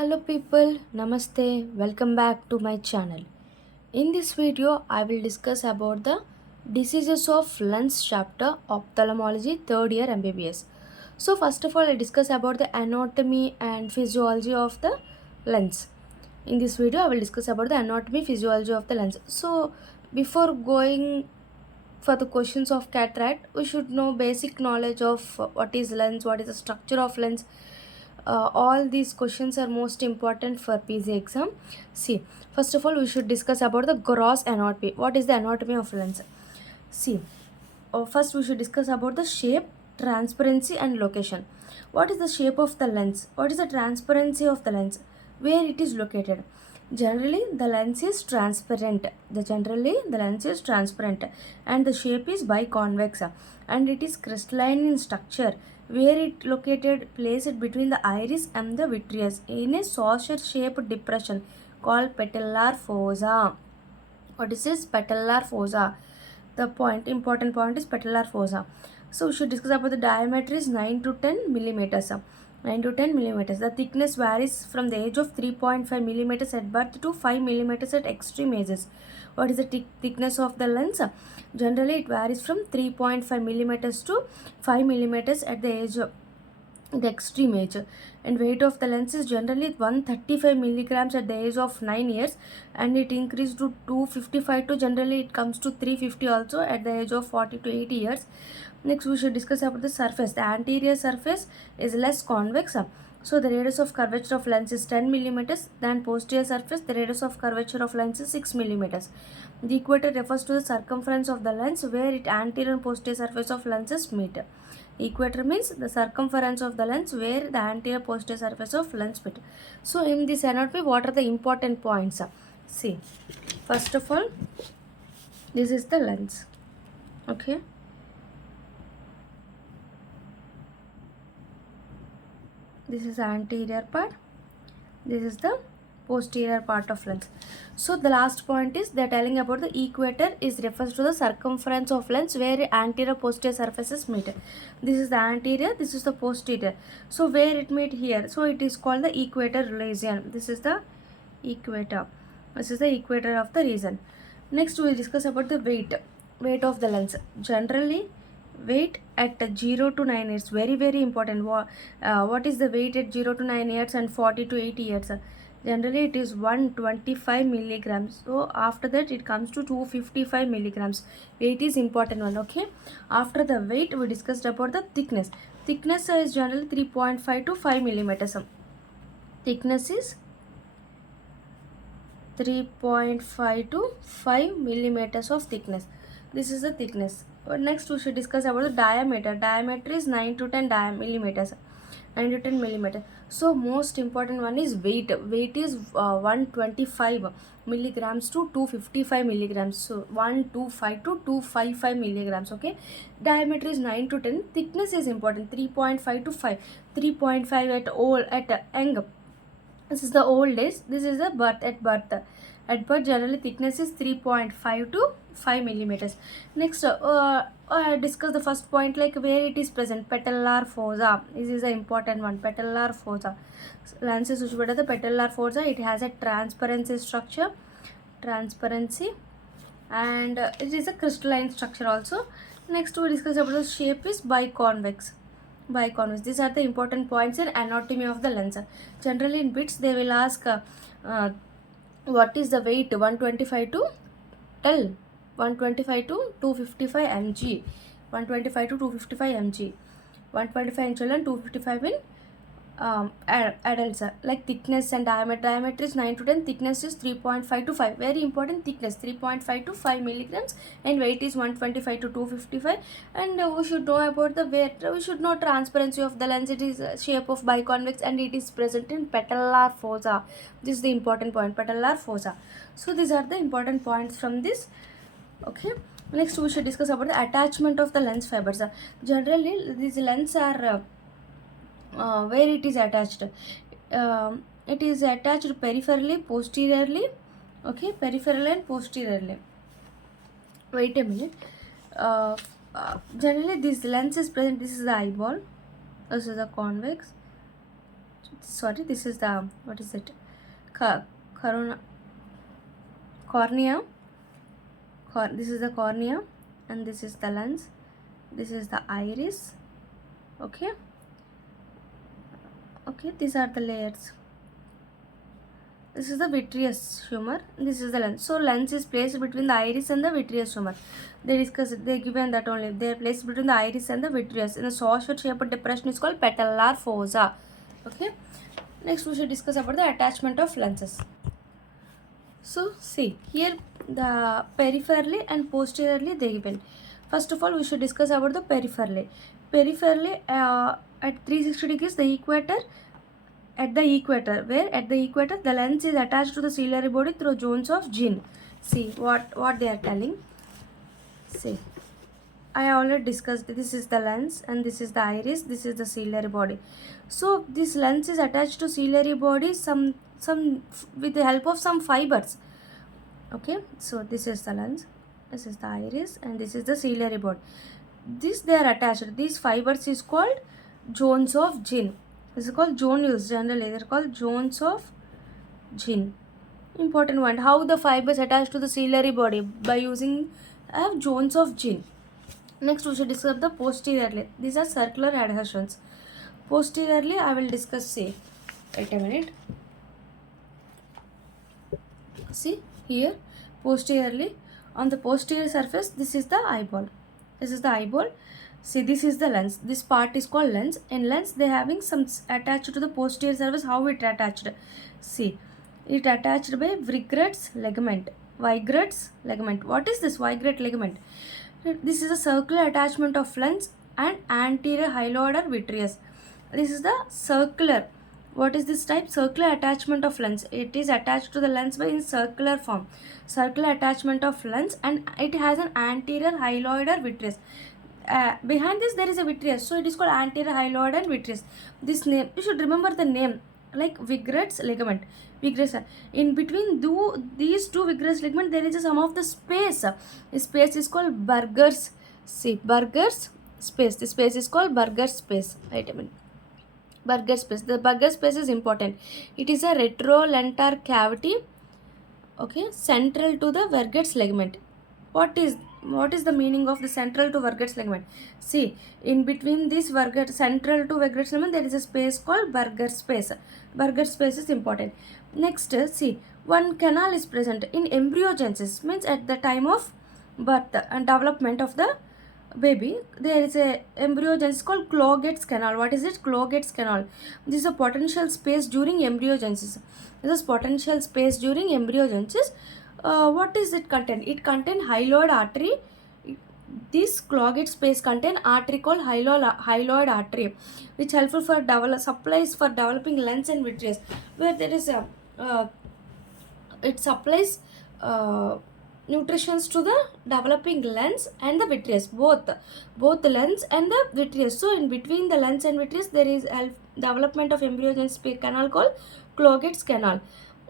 Hello people, namaste, welcome back to my channel. In this video, I will discuss about the diseases of lens chapter ophthalmology 3rd year MBBS. So first of all, I discuss about the anatomy and physiology of the lens. In this video, I will discuss about the anatomy physiology of the lens. So before going for the questions of cataract, we should know basic knowledge of what is lens, what is the structure of lens. All these questions are most important for PZ exam. See, first of all, we should discuss about the gross anatomy. What is the anatomy of lens? See, first we should discuss about the shape, transparency, and location. What is the shape of the lens? What is the transparency of the lens? Where it is located? Generally, the lens is transparent. The lens is transparent, and the shape is biconvex, and it is crystalline in structure. Where it located, placed between the iris and the vitreous in a saucer-shaped depression called patellar fossa. What is this patellar fossa? The important point is patellar fossa. So we should discuss about the diameter is 9 to 10 millimeters. 9 to 10 millimeters. The thickness varies from the age of 3.5 millimeters at birth to 5 millimeters at extreme ages. What is the thickness of the lens? Generally, it varies from 3.5 millimeters to 5 millimeters at the age of the extreme age, and weight of the lens is generally 135 milligrams at the age of 9 years, and it increased to 255 to generally it comes to 350 also at the age of 40 to 80 years. Next we should discuss about the surface. The anterior surface is less convex, so the radius of curvature of lens is 10 millimeters. Than posterior surface, the radius of curvature of lens is 6 millimeters. The equator refers to the circumference of the lens where it anterior and posterior surface of lenses meet. Equator means the circumference of the lens where the anterior posterior surface of lens meet. So in this anatomy, what are the important points? See, first of all, this is the lens. Okay. This is the anterior part. This is the posterior part of lens. So the last point is they're telling about the equator is refers to the circumference of lens where anterior posterior surfaces meet. This is the anterior, this is the posterior. So where it meet here, so it is called the equator region. This is the equator. This is the equator of the region. Next we will discuss about the weight of the lens. Generally, weight at 0 to 9 years, very important. What is the weight at 0 to 9 years and 40 to 80 years? Generally it is 125 milligrams. So after that it comes to 255 milligrams. Weight is important one. Okay, after the weight we discussed about the thickness is generally 3.5 to 5 millimeters. Thickness is 3.5 to 5 millimeters of thickness. This is the thickness. Next we should discuss about the diameter. Diameter is 9 to 10 millimeters. 9 to 10 millimeter. So most important one is weight. Weight is 125 milligrams to 255 milligrams. So 125 to 255 milligrams. Okay, diameter is 9 to 10. Thickness is important, 3.5 to 5. 3.5 at young. This is the old days. This is the birth at birth. At birth, generally thickness is 3.5 to 5 millimeters. Next, I discuss the first point, like where it is present. Patellar fossa. This is the important one. Patellar fossa. Lenses which the patellar fossa. It has a transparency structure. Transparency, and it is a crystalline structure also. Next, we discuss about the shape is biconvex. Biconvex. These are the important points in anatomy of the lens. Generally in bits they will ask uh, what is the weight. 125 to tell 125 to 255 mg. 125 to 255 mg. 125 in children, 255 in adults. Like thickness and diameter. Diameter is 9 to 10. Thickness is 3.5 to 5. Very important, thickness 3.5 to 5 milligrams, and weight is 125 to 255. And we should know about the weight. We should know transparency of the lens. It is shape of biconvex and it is present in patellar fossa. This is the important point, patellar fossa. So these are the important points from this. Okay, next we should discuss about the attachment of the lens fibers. Generally these lenses are where it is attached. It is attached peripherally, posteriorly. Okay, peripherally and posteriorly. Wait a minute. uh, Generally this lens is present. This is the eyeball, this is the convex, sorry, this is the, what is it, corona, cornea. This is the cornea, and this is the lens, this is the iris. Okay, these are the layers. This is the vitreous humor, this is the lens. So lens is placed between the iris and the vitreous humor. They discuss it, they given that only. They are placed between the iris and the vitreous. In a saucer shaped depression is called patellar fossa. Okay, next we should discuss about the attachment of lenses. So see here, the peripherally and posteriorly they given. First of all, we should discuss about the peripherally. Peripherally, at 360 degrees, the equator. At the equator, the lens is attached to the ciliary body through zones of Ginn. See what they are telling. See, I already discussed. This is the lens and this is the iris. This is the ciliary body. So this lens is attached to ciliary body some with the help of some fibers. Okay, so this is the lens, this is the iris, and this is the ciliary body. This they are attached. These fibers is called zones of Ginn. This is called zone use. Generally, they're called zones of Ginn. Important one. How the fibers attached to the ciliary body by using zones of Ginn. Next, we should discuss the posteriorly. These are circular adhesions. Posteriorly, I will discuss. See, wait a minute. See here, posteriorly, on the posterior surface, this is the eyeball. This is the eyeball. See, this is the lens. This part is called lens. In lens, they having some attached to the posterior surface. How it attached? See, it attached by Vigret's ligament. Vigret's ligament. What is this Vigrate ligament? This is a circular attachment of lens and anterior hyaloid or vitreous. This is the circular. What is this type? Circular attachment of lens. It is attached to the lens by in circular form. Circular attachment of lens, and it has an anterior hyaloid or vitreous. Behind this there is a vitreous, so it is called anterior hyaloid and vitreous. This name, you should remember the name, like Vigret's ligament. Vigret's, in between these two Vigret's ligament there is a some of the space. This space is called Burger's. See, Burger's space. This space is called Burger's space. Wait a minute. Burger space. The Burger space is important. It is a retrolentar cavity, okay, central to the Verget's ligament. What is the meaning of the central to Verget's ligament? See, in between this Verget, central to Verget's ligament, there is a space called Burger space. Burger space is important. Next, see, one canal is present in embryogenesis, means at the time of birth and development of the baby. There is a embryogenesis called Cloget's canal. What is it? Cloget's canal. This is a potential space during embryogenesis. This is potential space during embryogenesis. What is it contain? It contain hyaloid artery. This Cloget space contain artery called hyaloid artery, which helpful for supplies for developing lens and vitreous. Where there is a it supplies nutritions to the developing lens and the vitreous, both the lens and the vitreous. So in between the lens and vitreous there is development of embryogenesis canal called Cloget's canal.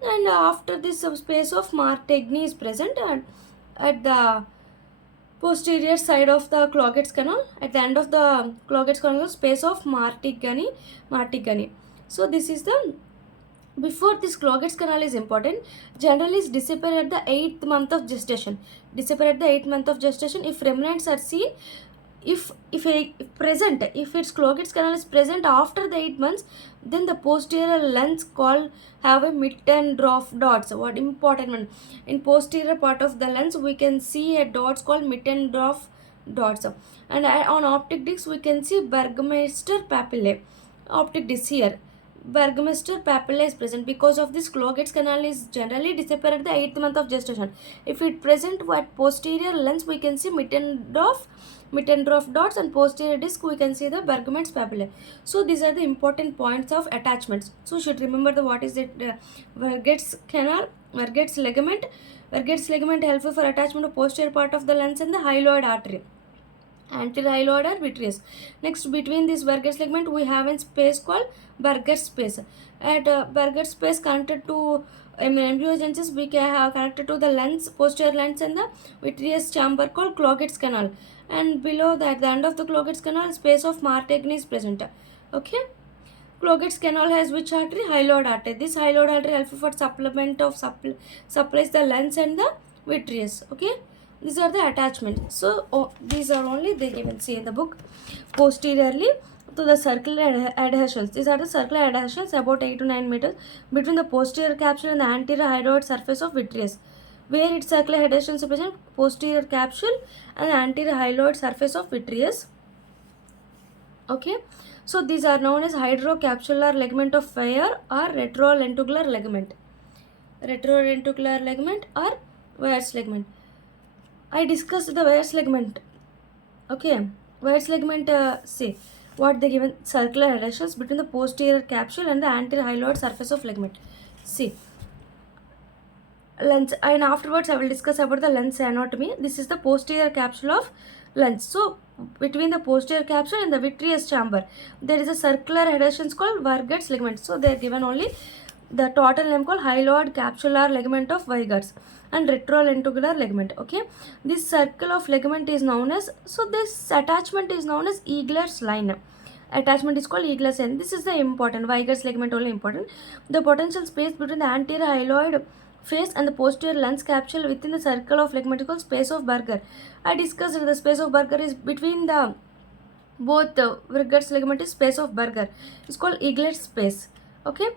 And after this, space of Martegni is present, and at the posterior side of the Cloget's canal, at the end of the Cloget's canal, space of Martigny. So this is the, before this Cloget's canal is important, generally is disappear at the 8th month of gestation. Disappear at the 8th month of gestation. If remnants are seen, if its Cloget's canal is present after the 8 months, then the posterior lens called have a Mittendorf dots. What important one? In posterior part of the lens we can see a dots called Mittendorf dots, and on optic disc we can see Burgmeister papillae. Optic disc here, Burgmeister papillae is present. Because of this, Cloget's canal is generally disappear at the 8th month of gestation. If it present at posterior lens, we can see Mittendorf dots, and posterior disc we can see the Burgmeister's papillae. So these are the important points of attachments. So you should remember the what is it, Verget's canal, Verget's ligament. Verget's ligament helpful for attachment of posterior part of the lens and the hyaloid artery. Anterior hyaloid or vitreous. Next, between this Burger's ligament we have a space called Burger's space. At Burger's space connected to embryogenesis, we can have connected to the lens, posterior lens, and the vitreous chamber called Cloget's canal. And below that, the end of the Cloget's canal, space of Martegni is present. Okay. Cloget's canal has which artery? Hyaloid artery. This hyaloid artery helpful for supplement of supplies the lens and the vitreous. Okay, these are the attachments. So these are only they given, see in the book. Posteriorly to the circular adhesions. These are the circular adhesions about 8 to 9 meters between the posterior capsule and the anterior hyaloid surface of vitreous, where its circular adhesions represent posterior capsule and the anterior hyaloid surface of vitreous. Okay, so these are known as hydrocapsular ligament of Weyer or retrolenticular ligament. Retrolenticular ligament or Weyer's ligament. I discussed the Weyer's ligament. Okay, Weyer's ligament, see what they given, circular adhesions between the posterior capsule and the anterior hyaloid surface of ligament. See, lens, and afterwards I will discuss about the lens anatomy. This is the posterior capsule of lens. So between the posterior capsule and the vitreous chamber there is a circular adhesions called Vargas ligament. So they are given only the total name called hyaloid capsular ligament of Weygers and retrolenticular ligament. Okay, this circle of ligament is known as, so this attachment is known as Eagler's line. Attachment is called Eagler's line. This is the important Weygers ligament only important. The potential space between the anterior hyaloid face and the posterior lens capsule within the circle of ligament is called space of Berger. I discussed that the space of Berger is between the both the Vargas ligament is space of Berger. It's called Eagler's space. Okay,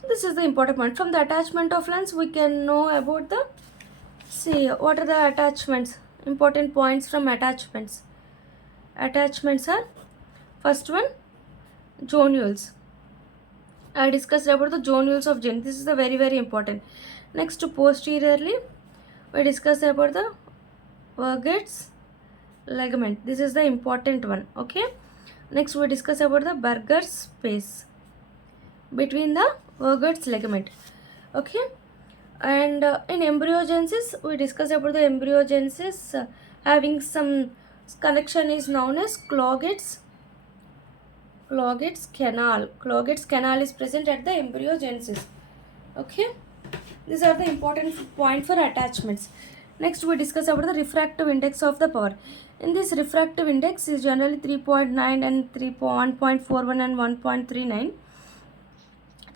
so this is the important point. From the attachment of lens we can know about the, see what are the attachments, important points from attachments. Attachments are, first one, zonules. I discussed about the zonules of gene. This is the very important. Next, posteriorly we discussed about the Vargas ligament. This is the important one. Okay, next we discuss about the Berger's space between the Vargas ligament. Okay, and in embryogenesis we discuss about the embryogenesis having some connection is known as Cloget's canal. Cloget's canal is present at the embryogenesis. Okay, these are the important point for attachments. Next we discuss about the refractive index of the power. In this refractive index is generally 3.9 and 1.41 and 1.39.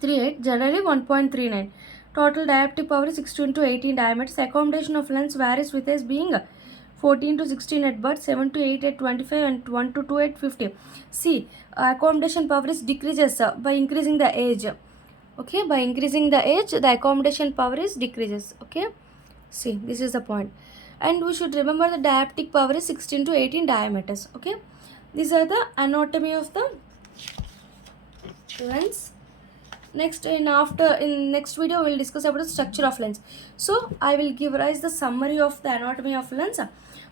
38, generally 1.39. Total dioptric power is 16 to 18 diameters. Accommodation of lens varies with as being 14 to 16 at birth, 7 to 8 at 25 and 1 to 2 at 50. See, accommodation power is decreases by increasing the age. Okay, by increasing the age the accommodation power is decreases. Okay, see, this is the point. And we should remember the dioptric power is 16 to 18 diameters. Okay, these are the anatomy of the lens. Next, in next video we will discuss about the structure of lens. So I will give rise the summary of the anatomy of lens.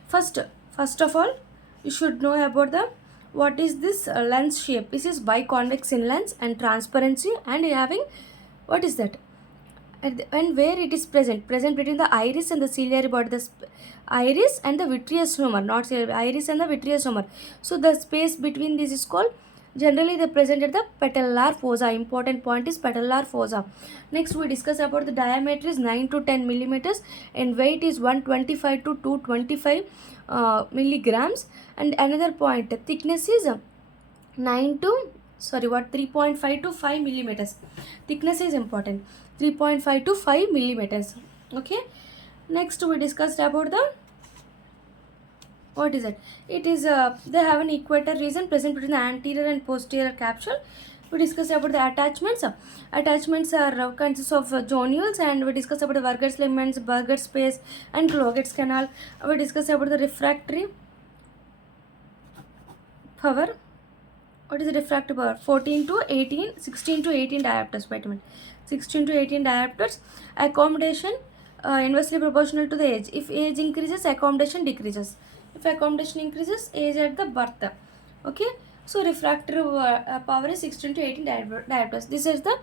First of all, you should know about the what is this lens shape. This is biconvex in lens and transparency and having, what is that, and where it is present between the iris and the ciliary body, the iris and the vitreous humor, not ciliary, iris and the vitreous humor. So the space between this is called, generally they present at the patellar fossa. Important point is patellar fossa. Next we discuss about the diameter is 9 to 10 millimeters and weight is 125 to 225 milligrams. And another point, thickness is 3.5 to 5 millimeters. Thickness is important, 3.5 to 5 millimeters. Okay, next we discussed about the, what is it? It is they have an equator region present between the anterior and posterior capsule. We discussed about the attachments. Attachments are consists of zonules, and we discussed about the Vargas ligaments, Berger's space, and Cloget's canal. We discussed about the refractory power. What is the refractive power? 16 to 18 diopters. Wait a minute. 16 to 18 diopters. Accommodation inversely proportional to the age. If age increases, accommodation decreases. If accommodation increases, age at the birth. Okay, so refractive power is 16 to 18 diopters. This is the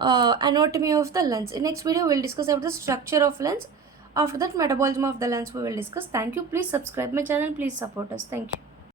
anatomy of the lens. In next video we will discuss about the structure of lens. After that, metabolism of the lens we will discuss. Thank you. Please subscribe my channel. Please support us. Thank you.